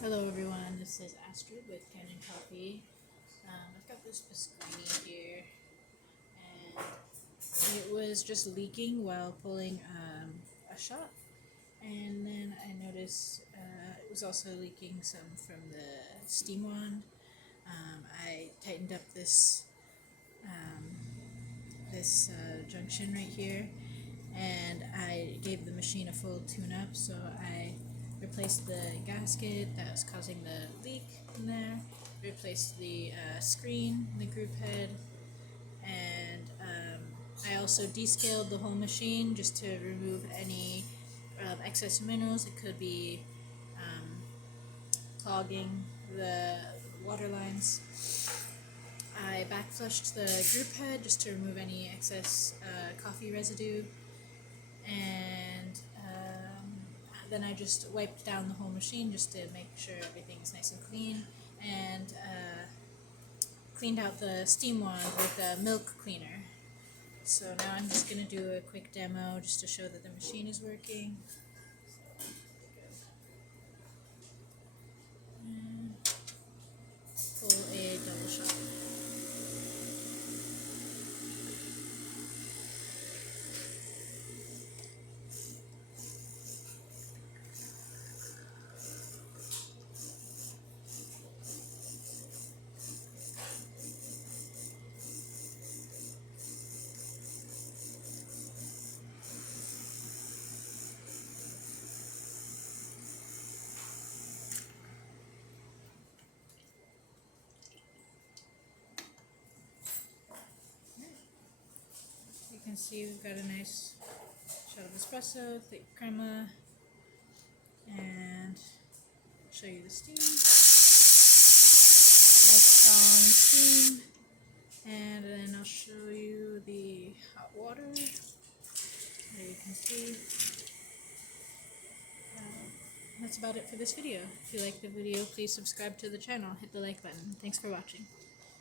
Hello everyone, this is Astrid with Kanen Coffee. I've got this Pasquini here, and it was just leaking while pulling a shot, and then I noticed it was also leaking some from the steam wand. I tightened up this junction right here, and I gave the machine a full tune-up, so I replaced the gasket that was causing the leak in there, replaced the screen, the group head, and I also descaled the whole machine just to remove any excess minerals. It could be clogging the water lines. I backflushed the group head just to remove any excess coffee residue, and then I just wiped down the whole machine just to make sure everything's nice and clean, and cleaned out the steam wand with a milk cleaner. So now I'm just going to do a quick demo just to show that the machine is working. And pull a double shot. You can see we've got a nice shot of espresso, thick crema, and I'll show you the steam. Nice strong steam, and then I'll show you the hot water. There you can see. That's about it for this video. If you like the video, please subscribe to the channel, hit the like button. Thanks for watching.